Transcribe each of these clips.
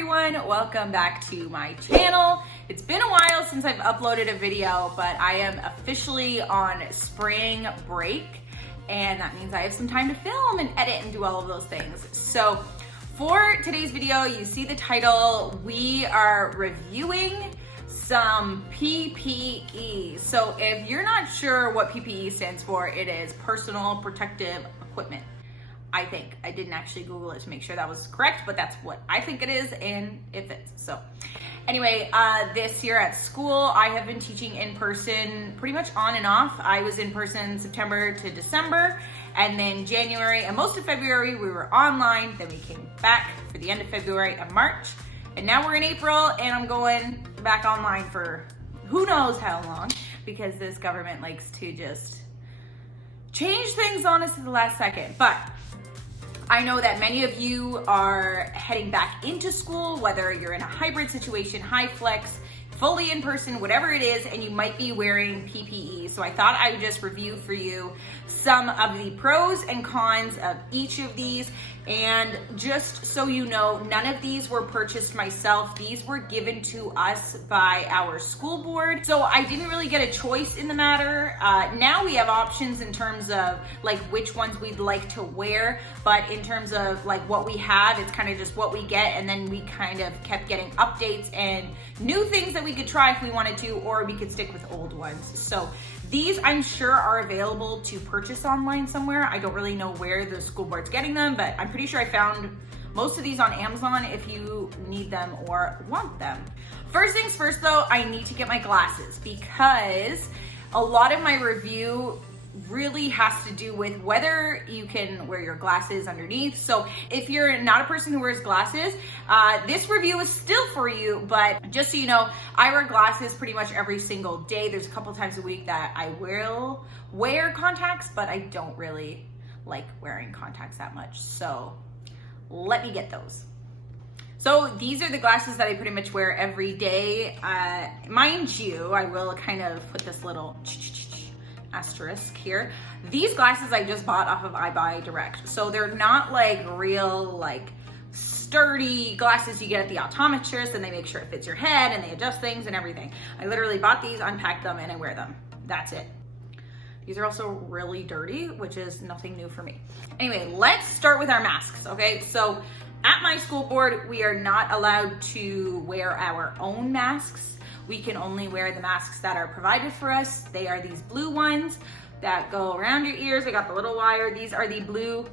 everyone, welcome back to my channel. It's been a while since I've uploaded a video, but I am officially on spring break, and that means I have some time to film and edit and do all of those things. So for today's video, you see the title, we are reviewing some PPE. So if you're not sure what PPE stands for, it is personal protective equipment. I think. I didn't actually Google it to make sure that was correct, but that's what I think it is, and it fits. So anyway, this year at school, I have been teaching in person pretty much on and off. I was in person September to December, and then January and most of February we were online. Then we came back for the end of February and March, and now we're in April, and I'm going back online for who knows how long, because this government likes to just change things on us at the last second. But I know that many of you are heading back into school, whether you're in a hybrid situation, high flex, fully in person, whatever it is, and you might be wearing PPE. So I thought I would just review for you some of the pros and cons of each of these. And just so you know, none of these were purchased myself. These were given to us by our school board. So I didn't really get a choice in the matter. Now we have options in terms of like which ones we'd like to wear, but in terms of like what we have, it's kind of just what we get. And then we kind of kept getting updates and new things that we could try if we wanted to, or we could stick with old ones. So these I'm sure are available to purchase online somewhere. I don't really know where the school board's getting them, but I'm pretty sure I found most of these on Amazon if you need them or want them. First things first though, I need to get my glasses because a lot of my review really has to do with whether you can wear your glasses underneath. So if you're not a person who wears glasses, this review is still for you, but just so you know, I wear glasses pretty much every single day. There's a couple times a week that I will wear contacts, but I don't really like wearing contacts that much. So let me get those. So these are the glasses that I pretty much wear every day. Mind you, I will kind of put this little asterisk here. These glasses I just bought off of iBuy Direct. So they're not like real like sturdy glasses you get at the optometrist, and they make sure it fits your head and they adjust things and everything. I literally bought these, unpacked them, and I wear them. That's it. These are also really dirty, which is nothing new for me. Anyway, let's start with our masks, okay? So at my school board, we are not allowed to wear our own masks. We can only wear the masks that are provided for us. They are these blue ones that go around your ears. I got the little wire. These are the blue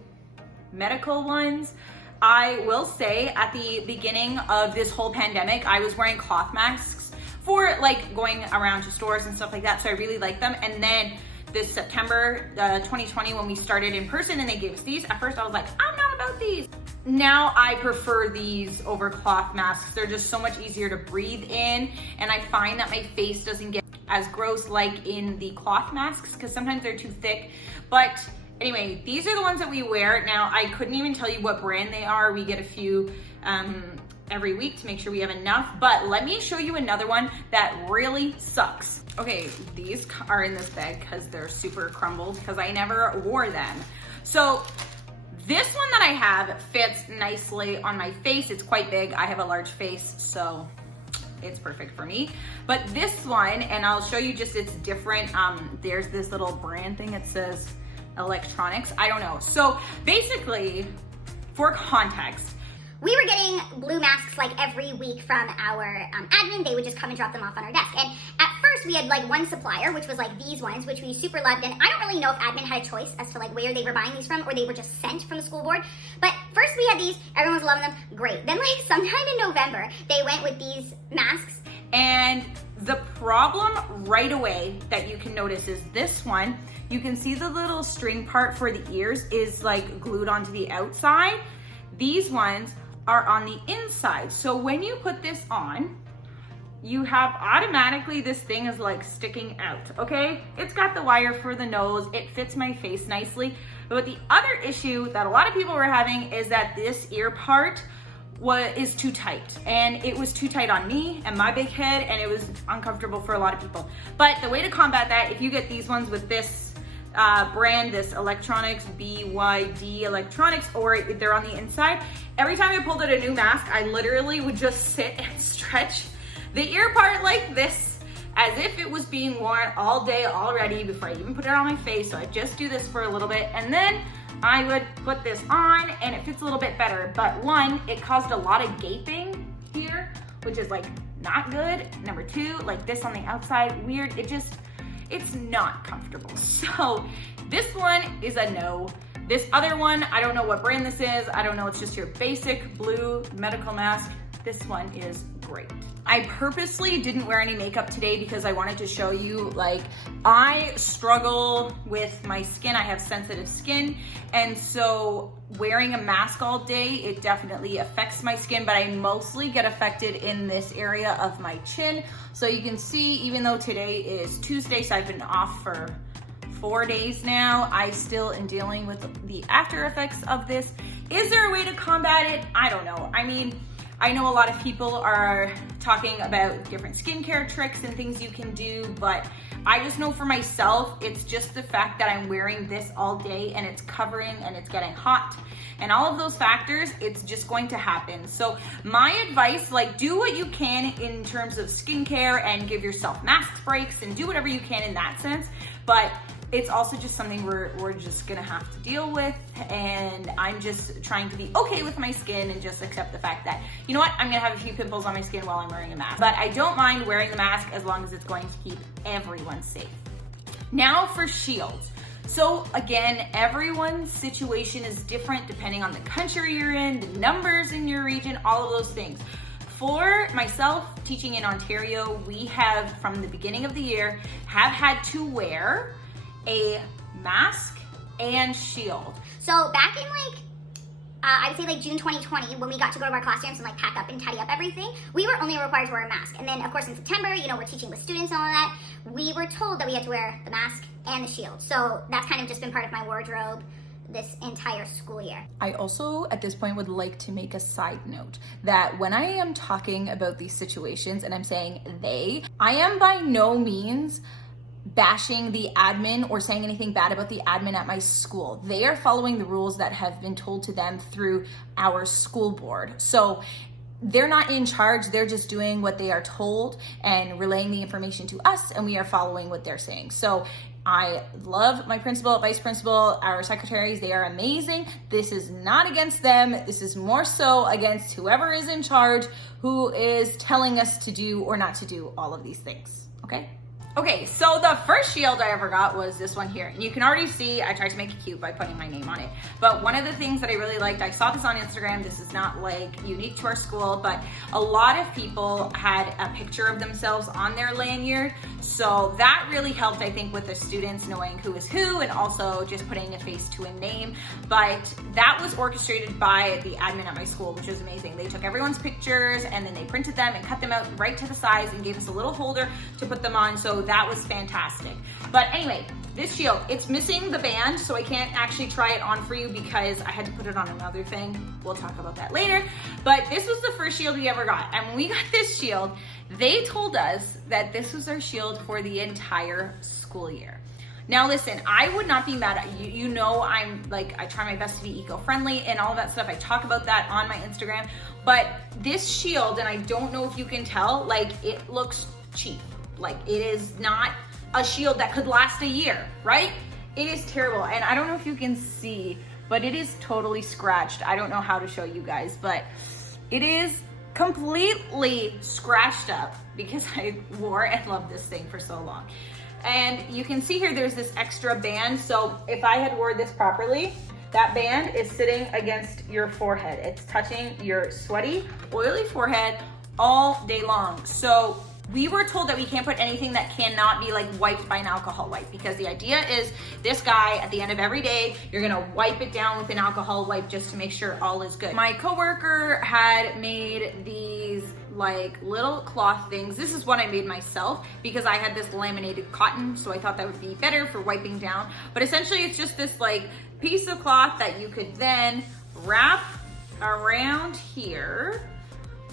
medical ones. I will say at the beginning of this whole pandemic, I was wearing cloth masks for like going around to stores and stuff like that. So I really like them. And then this September 2020, when we started in person and they gave us these, at first I was like, I'm not about these. Now I prefer these over cloth masks. They're just so much easier to breathe in, and I find that my face doesn't get as gross like in the cloth masks because sometimes they're too thick. But anyway, these are the ones that we wear. Now I couldn't even tell you what brand they are. We get a few every week to make sure we have enough, but let me show you another one that really sucks. Okay, these are in this bag because they're super crumbled because I never wore them. So this one that I have fits nicely on my face. It's quite big. I have a large face, so it's perfect for me. But this one, and I'll show you just, it's different. There's this little brand thing that says electronics. I don't know. So basically, for context, we were getting blue masks like every week from our admin. They would just come and drop them off on our desk. And at first we had like one supplier, which was like these ones, which we super loved. And I don't really know if admin had a choice as to like where they were buying these from, or they were just sent from the school board. But first we had these, everyone was loving them, great. Then like sometime in November, they went with these masks. And the problem right away that you can notice is this one. You can see the little string part for the ears is like glued onto the outside. These ones are on the inside. So when you put this on, you have automatically, this thing is like sticking out, okay? It's got the wire for the nose. It fits my face nicely. But the other issue that a lot of people were having is that this ear part is too tight, and it was too tight on me and my big head, and it was uncomfortable for a lot of people. But the way to combat that, if you get these ones with this brand, this electronics, BYD electronics, or they're on the inside. Every time I pulled out a new mask, I literally would just sit and stretch the ear part like this, as if it was being worn all day already before I even put it on my face. So I just do this for a little bit, and then I would put this on and it fits a little bit better. But one, it caused a lot of gaping here, which is like not good. Number two, like this on the outside, weird. It's not comfortable. So this one is a no. This other one, I don't know what brand this is. I don't know, it's just your basic blue medical mask. This one is great. I purposely didn't wear any makeup today because I wanted to show you, like, I struggle with my skin. I have sensitive skin, and so wearing a mask all day, it definitely affects my skin, but I mostly get affected in this area of my chin. So you can see, even though today is Tuesday, so I've been off for 4 days now, I still am dealing with the after effects of this. Is there a way to combat it? I don't know. I mean, I know a lot of people are talking about different skincare tricks and things you can do, but I just know for myself, it's just the fact that I'm wearing this all day and it's covering and it's getting hot and all of those factors, it's just going to happen. So my advice, like, do what you can in terms of skincare and give yourself mask breaks and do whatever you can in that sense. But it's also just something we're just gonna have to deal with, and I'm just trying to be okay with my skin and just accept the fact that, you know what, I'm gonna have a few pimples on my skin while I'm wearing a mask. But I don't mind wearing the mask as long as it's going to keep everyone safe. Now for shields. So again, everyone's situation is different depending on the country you're in, the numbers in your region, all of those things. For myself, teaching in Ontario, we have, from the beginning of the year, have had to wear a mask and shield. So back in I would say like June 2020, when we got to go to our classrooms and like pack up and tidy up everything, we were only required to wear a mask. And then of course in September, you know, we're teaching with students and all that, we were told that we had to wear the mask and the shield. So that's kind of just been part of my wardrobe this entire school year. I also at this point would like to make a side note that when I am talking about these situations and I'm saying I am by no means bashing the admin or saying anything bad about the admin at my school. They are following the rules that have been told to them through our school board. So they're not in charge, they're just doing what they are told and relaying the information to us, and we are following what they're saying. So I love my principal, vice principal, our secretaries, they are amazing. This is not against them, this is more so against whoever is in charge, who is telling us to do or not to do all of these things, okay? Okay, so the first shield I ever got was this one here. And you can already see, I tried to make it cute by putting my name on it. But one of the things that I really liked, I saw this on Instagram, this is not like unique to our school, but a lot of people had a picture of themselves on their lanyard. So that really helped, I think, with the students knowing who is who and also just putting a face to a name. But that was orchestrated by the admin at my school, which was amazing. They took everyone's pictures and then they printed them and cut them out right to the size and gave us a little holder to put them on. So that was fantastic. But anyway, this shield, it's missing the band, so I can't actually try it on for you because I had to put it on another thing. We'll talk about that later. But this was the first shield we ever got. And when we got this shield, they told us that this was our shield for the entire school year. Now listen, I would not be mad at you. You know, I'm like, I try my best to be eco-friendly and all that stuff. I talk about that on my Instagram. But this shield, and I don't know if you can tell, like, it looks cheap. Like, it is not a shield that could last a year, right? It is terrible. And I don't know if you can see, but it is totally scratched. I don't know how to show you guys, but it is completely scratched up because I wore and loved this thing for so long. And you can see here, there's this extra band. So if I had wore this properly, that band is sitting against your forehead. It's touching your sweaty, oily forehead all day long. So we were told that we can't put anything that cannot be like wiped by an alcohol wipe, because the idea is this guy at the end of every day, you're gonna wipe it down with an alcohol wipe just to make sure all is good. My coworker had made these like little cloth things. This is what I made myself because I had this laminated cotton, so I thought that would be better for wiping down. But essentially it's just this like piece of cloth that you could then wrap around here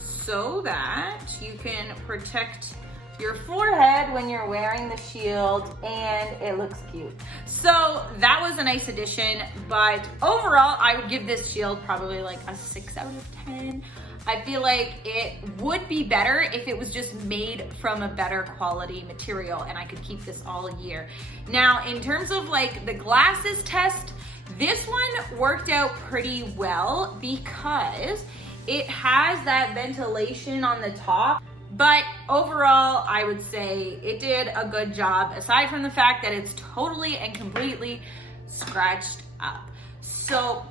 so that you can protect your forehead when you're wearing the shield, and it looks cute. So that was a nice addition, but overall I would give this shield probably like a 6 out of 10. I feel like it would be better if it was just made from a better quality material and I could keep this all year. Now, in terms of like the glasses test, this one worked out pretty well because it has that ventilation on the top. But overall, I would say it did a good job, aside from the fact that it's totally and completely scratched up. So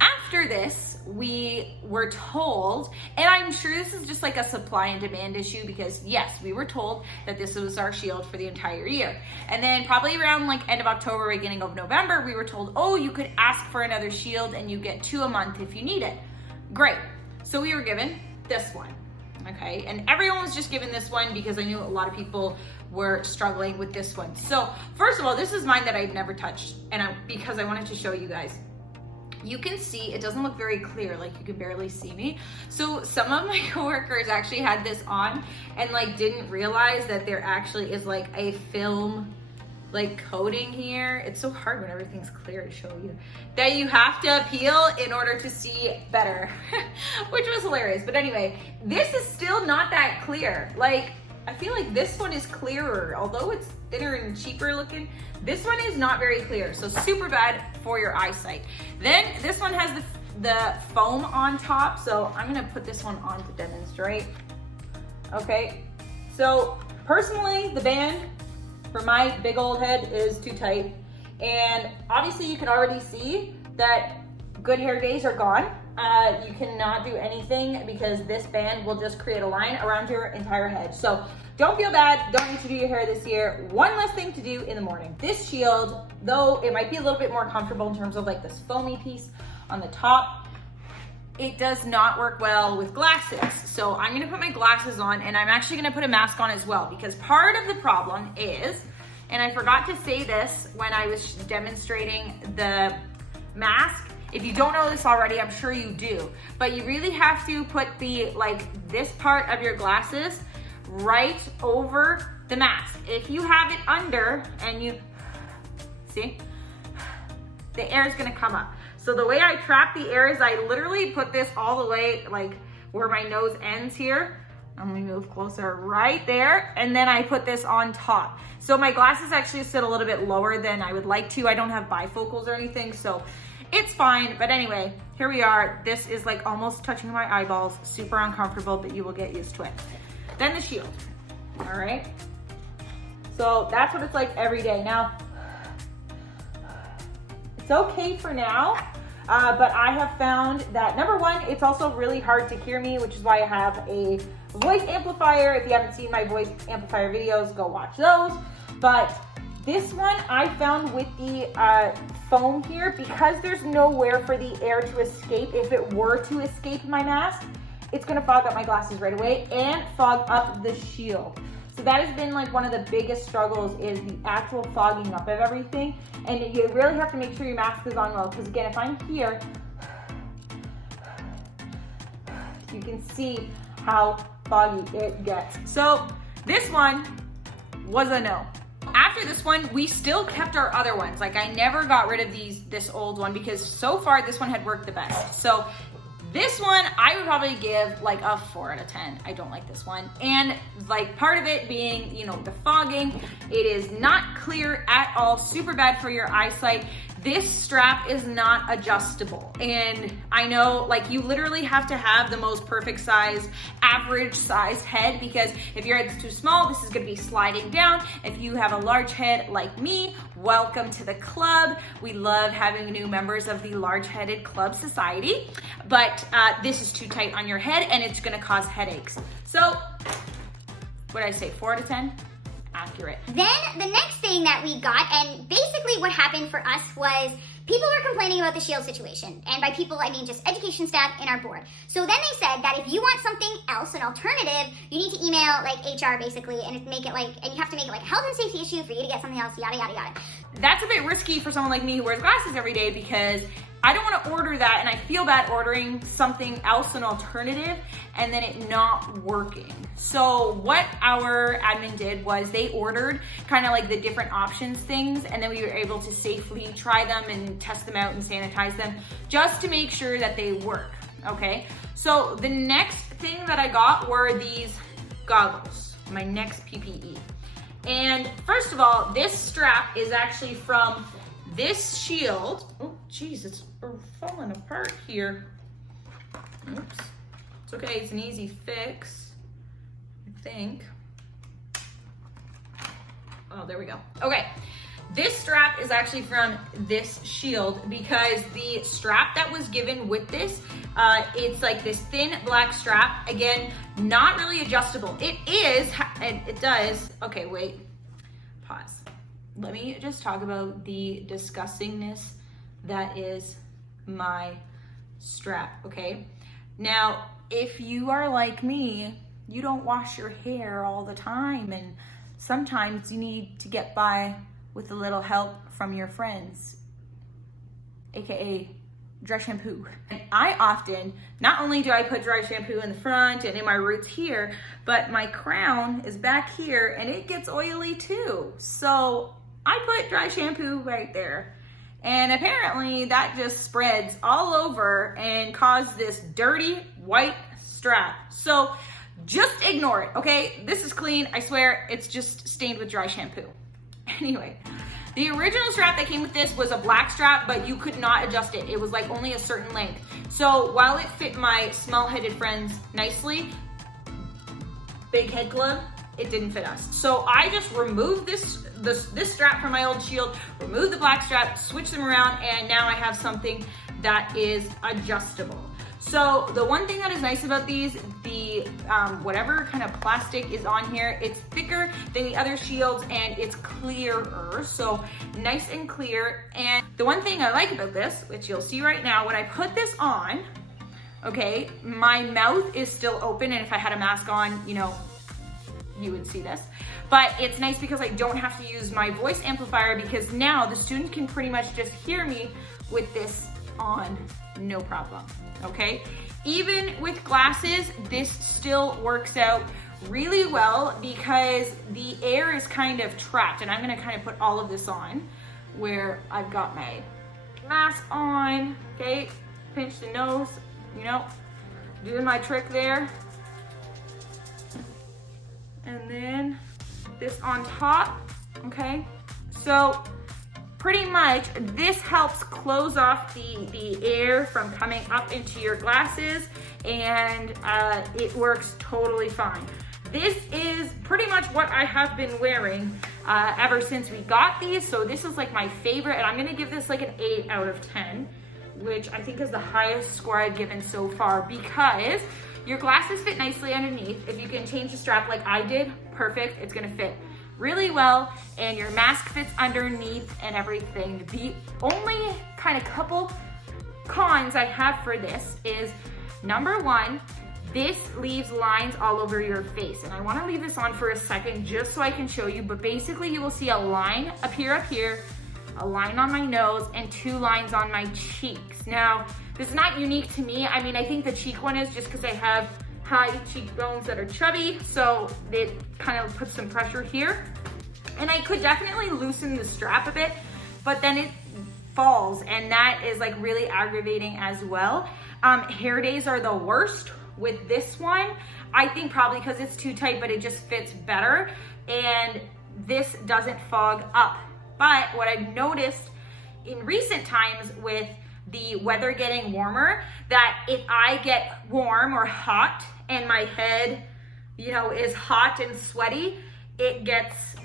after this, we were told, and I'm sure this is just like a supply and demand issue, because yes, we were told that this was our shield for the entire year. And then probably around like end of October, beginning of November, we were told, oh, you could ask for another shield and you get 2 a month if you need it. Great. So we were given this one. Okay, and everyone was just given this one because I knew a lot of people were struggling with this one. So first of all, this is mine that I've never touched, and because I wanted to show you guys. You can see it doesn't look very clear, like you can barely see me. So some of my coworkers actually had this on and like didn't realize that there actually is like a film like coating here. It's so hard when everything's clear to show you, that you have to peel in order to see better, which was hilarious. But anyway, this is still not that clear. Like, I feel like this one is clearer, although it's thinner and cheaper looking. This one is not very clear, so super bad for your eyesight. Then this one has the foam on top, so I'm gonna put this one on to demonstrate. Okay, so personally, the band for my big old head is too tight, and obviously you can already see that good hair days are gone. You cannot do anything because this band will just create a line around your entire head. So don't feel bad, don't need to do your hair this year. One less thing to do in the morning. This shield, though it might be a little bit more comfortable in terms of like this foamy piece on the top, it does not work well with glasses. So I'm gonna put my glasses on, and I'm actually gonna put a mask on as well, because part of the problem is, and I forgot to say this when I was demonstrating the mask, if you don't know this already, I'm sure you do, but you really have to put this part of your glasses right over the mask. If you have it under and you, see, the air is gonna come up. So the way I trap the air is I literally put this all the way like where my nose ends here. I'm gonna move closer, right there, and then I put this on top. So my glasses actually sit a little bit lower than I would like to. I don't have bifocals or anything, so it's fine. But anyway, here we are. This is like almost touching my eyeballs, super uncomfortable, but you will get used to it. Then the shield, all right? So that's what it's like every day. Now, it's okay for now, but I have found that number one, it's also really hard to hear me, which is why I have a voice amplifier. If you haven't seen my voice amplifier videos, go watch those. But this one I found with the foam here, because there's nowhere for the air to escape. If it were to escape my mask, it's gonna fog up my glasses right away and fog up the shield. So that has been like one of the biggest struggles, is the actual fogging up of everything. And you really have to make sure your mask is on well, because again, if I'm here, you can see how foggy it gets. So this one was a no. After this one, we still kept our other ones. Like, I never got rid of this old one, because so far this one had worked the best. So this one, I would probably give like a 4 out of 10. I don't like this one. And like part of it being, you know, the fogging, it is not clear at all, super bad for your eyesight. This strap is not adjustable. And I know, like, you literally have to have the most perfect size, average sized head, because if your head's too small, this is gonna be sliding down. If you have a large head like me, welcome to the club. We love having new members of the large headed club society, but this is too tight on your head and it's gonna cause headaches. So, what did I say, 4 out of 10? Accurate. Then the next thing that we got, and basically what happened for us, was people were complaining about the shield situation. And by people, I mean just education staff in our board. So then they said that if you want something else, an alternative, you need to email like HR basically, and make it like, and you have to make it like a health and safety issue for you to get something else, yada, yada, yada. That's a bit risky for someone like me who wears glasses every day, because I don't want to order that, and I feel bad ordering something else, an alternative, and then it not working. So what our admin did was they ordered kind of like the different options things, and then we were able to safely try them and test them out and sanitize them just to make sure that they work, okay? So the next thing that I got were these goggles, my next PPE. And first of all, this strap is actually from this shield. Oh, geez, it's falling apart here. Oops. It's okay, it's an easy fix, I think. Oh, there we go. Okay, this strap is actually from this shield because the strap that was given with this, it's like this thin black strap. Again, not really adjustable. It is, and it does, okay, wait, pause. Let me just talk about the disgustingness that is my strap, okay? Now, if you are like me, you don't wash your hair all the time, and sometimes you need to get by with a little help from your friends, AKA dry shampoo. And I often, not only do I put dry shampoo in the front and in my roots here, but my crown is back here and it gets oily too. So I put dry shampoo right there. And apparently that just spreads all over and caused this dirty white strap. So just ignore it, okay? This is clean, I swear, it's just stained with dry shampoo. Anyway, the original strap that came with this was a black strap, but you could not adjust it. It was like only a certain length. So while it fit my small-headed friends nicely, big head club, it didn't fit us. So I just removed this strap from my old shield, removed the black strap, switched them around, and now I have something that is adjustable. So the one thing that is nice about these, the whatever kind of plastic is on here, it's thicker than the other shields and it's clearer, so nice and clear. And the one thing I like about this, which you'll see right now, when I put this on, okay, my mouth is still open, and if I had a mask on, you know, you would see this. But it's nice because I don't have to use my voice amplifier, because now the student can pretty much just hear me with this on, no problem, okay? Even with glasses, this still works out really well because the air is kind of trapped. And I'm gonna kind of put all of this on where I've got my mask on, okay? Pinch the nose, you know, doing my trick there. And then this on top, okay? So pretty much this helps close off the air from coming up into your glasses, and it works totally fine. This is pretty much what I have been wearing ever since we got these. So this is like my favorite, and I'm gonna give this like an 8 out of 10, which I think is the highest score I've given so far, because your glasses fit nicely underneath. If you can change the strap like I did, perfect, it's gonna fit really well, and your mask fits underneath and everything. The only kind of couple cons I have for this is, number one, this leaves lines all over your face. And I wanna leave this on for a second just so I can show you, but basically you will see a line up here, a line on my nose, and 2 lines on my cheeks. Now, this is not unique to me. I mean, I think the cheek one is just because I have high cheekbones that are chubby, so it kind of puts some pressure here. And I could definitely loosen the strap a bit, but then it falls, and that is like really aggravating as well. Hair days are the worst with this one. I think probably because it's too tight, but it just fits better, and this doesn't fog up. But what I've noticed in recent times with the weather getting warmer, that if I get warm or hot and my head, you know, is hot and sweaty, it gets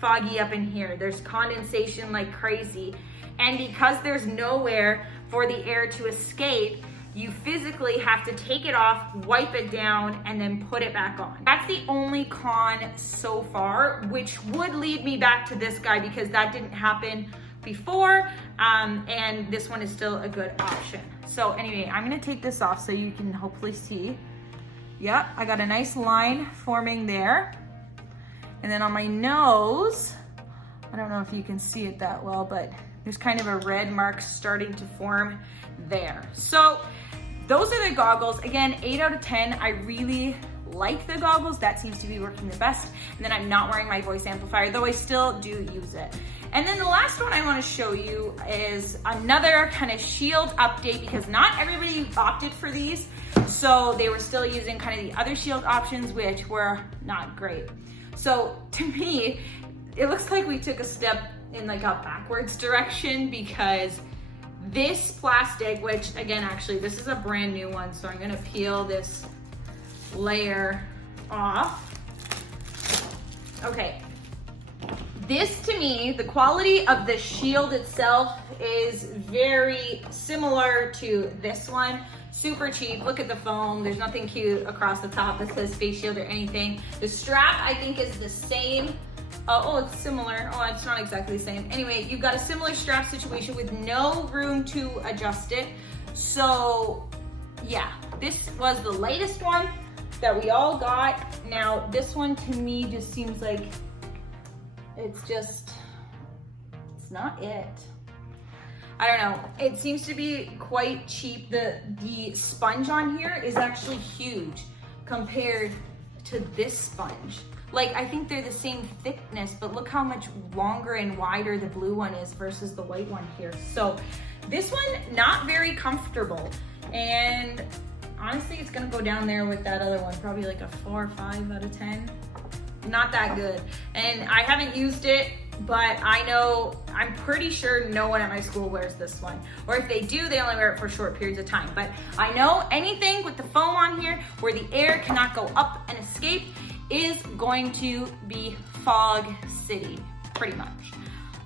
foggy up in here. There's condensation like crazy. And because there's nowhere for the air to escape, you physically have to take it off, wipe it down, and then put it back on. That's the only con so far, which would lead me back to this guy because that didn't happen before, and this one is still a good option. So anyway, I'm gonna take this off so you can hopefully see. Yep, I got a nice line forming there. And then on my nose, I don't know if you can see it that well, but there's kind of a red mark starting to form there. So those are the goggles. Again, 8 out of 10. I really like the goggles. That seems to be working the best. And then I'm not wearing my voice amplifier, though I still do use it. And then the last one I want to show you is another kind of shield update, because not everybody opted for these. So they were still using kind of the other shield options, which were not great. So to me, it looks like we took a step in like a backwards direction, because this plastic, which again, actually this is a brand new one, so I'm gonna peel this layer off. Okay, this to me, the quality of the shield itself is very similar to this one. Super cheap. Look at the foam. There's nothing cute across the top that says face shield or anything. The strap I think is the same. Oh, it's similar. Oh, it's not exactly the same. Anyway, you've got a similar strap situation with no room to adjust it. So yeah, this was the latest one that we all got. Now this one to me just seems like it's not it. I don't know. It seems to be quite cheap. The sponge on here is actually huge compared to this sponge. Like, I think they're the same thickness, but look how much longer and wider the blue one is versus the white one here. So this one, not very comfortable. And honestly, it's gonna go down there with that other one, probably like a 4 or 5 out of 10. Not that good. And I haven't used it, but I'm pretty sure no one at my school wears this one. Or if they do, they only wear it for short periods of time. But I know anything with the foam on here where the air cannot go up and escape is going to be fog city, pretty much.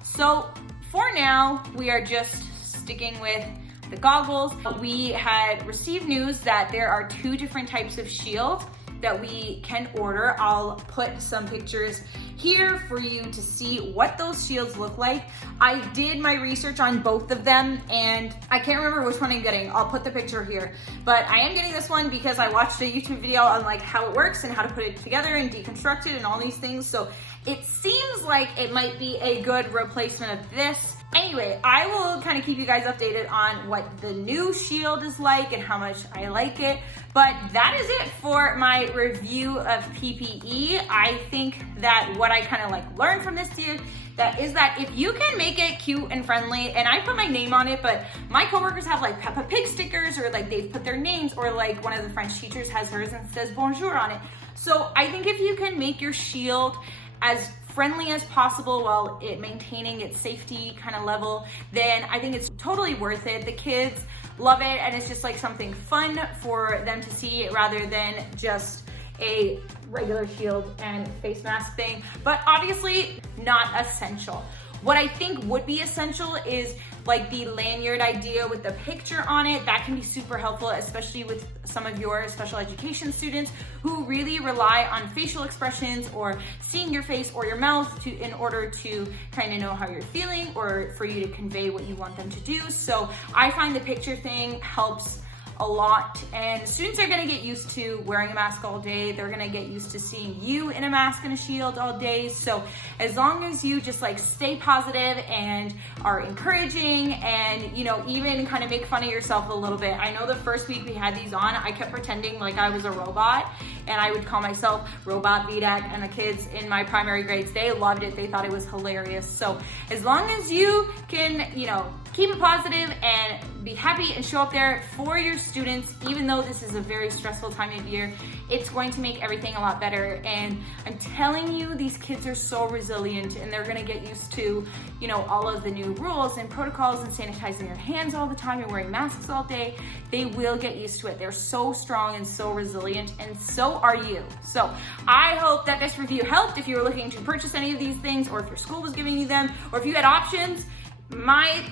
So for now, we are just sticking with the goggles. We had received news that there are 2 different types of shields that we can order. I'll put some pictures here for you to see what those shields look like. I did my research on both of them and I can't remember which one I'm getting. I'll put the picture here, but I am getting this one because I watched a YouTube video on like how it works and how to put it together and deconstruct it and all these things. So it seems like it might be a good replacement of this. Anyway, I will kind of keep you guys updated on what the new shield is like and how much I like it. But that is it for my review of PPE. I think that what I kind of like learned from this is that if you can make it cute and friendly, and I put my name on it, but my coworkers have like Peppa Pig stickers, or like they've put their names, or like one of the French teachers has hers and says bonjour on it. So I think if you can make your shield as friendly as possible while maintaining its safety kind of level, then I think it's totally worth it. The kids love it, and it's just like something fun for them to see rather than just a regular shield and face mask thing, but obviously not essential. What I think would be essential is like the lanyard idea with the picture on it. That can be super helpful, especially with some of your special education students who really rely on facial expressions or seeing your face or your mouth in order to kind of know how you're feeling or for you to convey what you want them to do. So I find the picture thing helps a lot, and students are going to get used to wearing a mask all day. They're going to get used to seeing you in a mask and a shield all day. So as long as you just like stay positive and are encouraging and, you know, even kind of make fun of yourself a little bit. I know the first week we had these on, I kept pretending like I was a robot, and I would call myself Robot VDAC, and the kids in my primary grades, they loved it. They thought it was hilarious. So as long as you can, you know, keep it positive and be happy and show up there for your students, even though this is a very stressful time of year, it's going to make everything a lot better. And I'm telling you, these kids are so resilient, and they're gonna get used to, you know, all of the new rules and protocols and sanitizing their hands all the time and wearing masks all day. They will get used to it. They're so strong and so resilient, and so are you. So I hope that this review helped if you were looking to purchase any of these things, or if your school was giving you them, or if you had options. My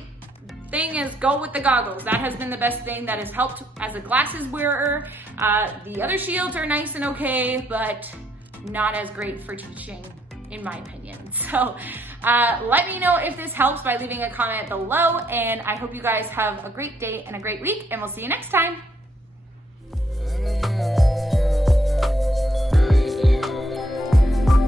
thing is go with the goggles. That has been the best thing that has helped as a glasses wearer. The other shields are nice and okay, but not as great for teaching, in my opinion. So let me know if this helps by leaving a comment below, and I hope you guys have a great day and a great week, and we'll see you next time.